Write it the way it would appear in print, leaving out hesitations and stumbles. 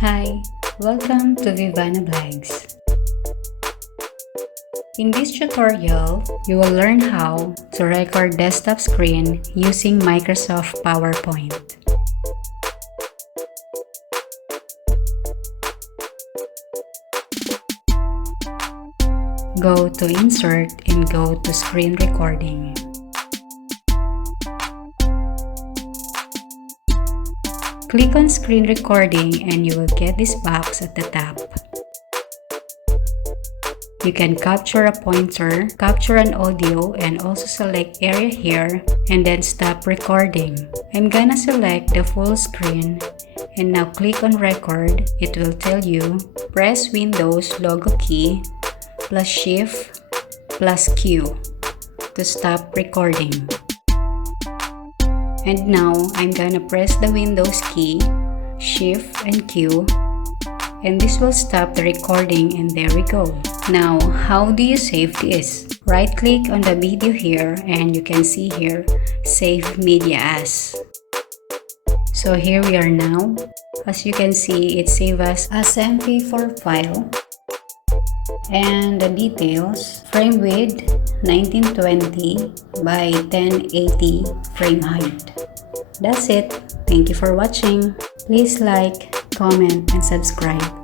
Hi, welcome to Vivana Vlogs. In this tutorial, you will learn how to record desktop screen using Microsoft PowerPoint. Go to Insert and go to Screen Recording. Click on Screen Recording and you will get this box at the top. You can capture a pointer, capture an audio, and also select area here and then stop recording. I'm gonna select the full screen and now click on record. It will tell you press Windows logo key plus Shift plus Q to stop recording. And now I'm gonna press the Windows key, Shift and Q, and this will stop the recording, and there we go. Now, how do you save this? Right click on the video here and you can see here, Save Media As. So here we are now. As you can see, it saves us as MP4 file. And the details, frame width 1920 by 1080 frame height. That's it. Thank you for watching. Please like, comment, and subscribe.